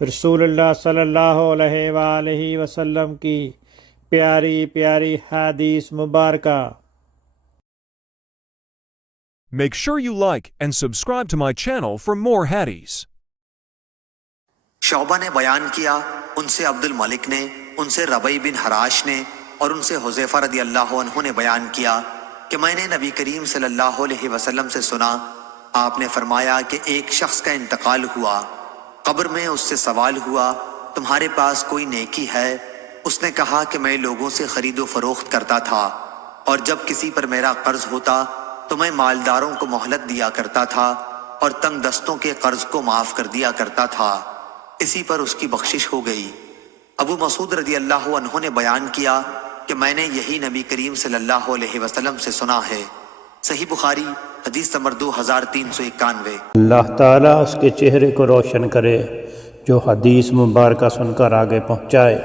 رسول اللہ صلی اللہ علیہ وآلہ وسلم کی پیاری پیاری حدیث مبارکہ۔ Make sure you like and subscribe to my channel for more hadiths. شعبہ نے بیان کیا، ان سے عبد الملک نے، ان سے ربیع بن حراش نے، اور ان سے حذیفہ رضی اللہ عنہ نے بیان کیا کہ میں نے نبی کریم صلی اللہ علیہ وسلم سے سنا، آپ نے فرمایا کہ ایک شخص کا انتقال ہوا، قبر میں اس سے سوال ہوا تمہارے پاس کوئی نیکی ہے؟ اس نے کہا کہ میں لوگوں سے خرید و فروخت کرتا تھا، اور جب کسی پر میرا قرض ہوتا تو میں مالداروں کو مہلت دیا کرتا تھا اور تنگ دستوں کے قرض کو معاف کر دیا کرتا تھا، اسی پر اس کی بخشش ہو گئی۔ ابو مسعود رضی اللہ عنہ نے بیان کیا کہ میں نے یہی نبی کریم صلی اللہ علیہ وسلم سے سنا ہے۔ صحیح بخاری حدیث نمبر 2391۔ اللہ تعالیٰ اس کے چہرے کو روشن کرے جو حدیث مبارکہ سن کر آگے پہنچائے۔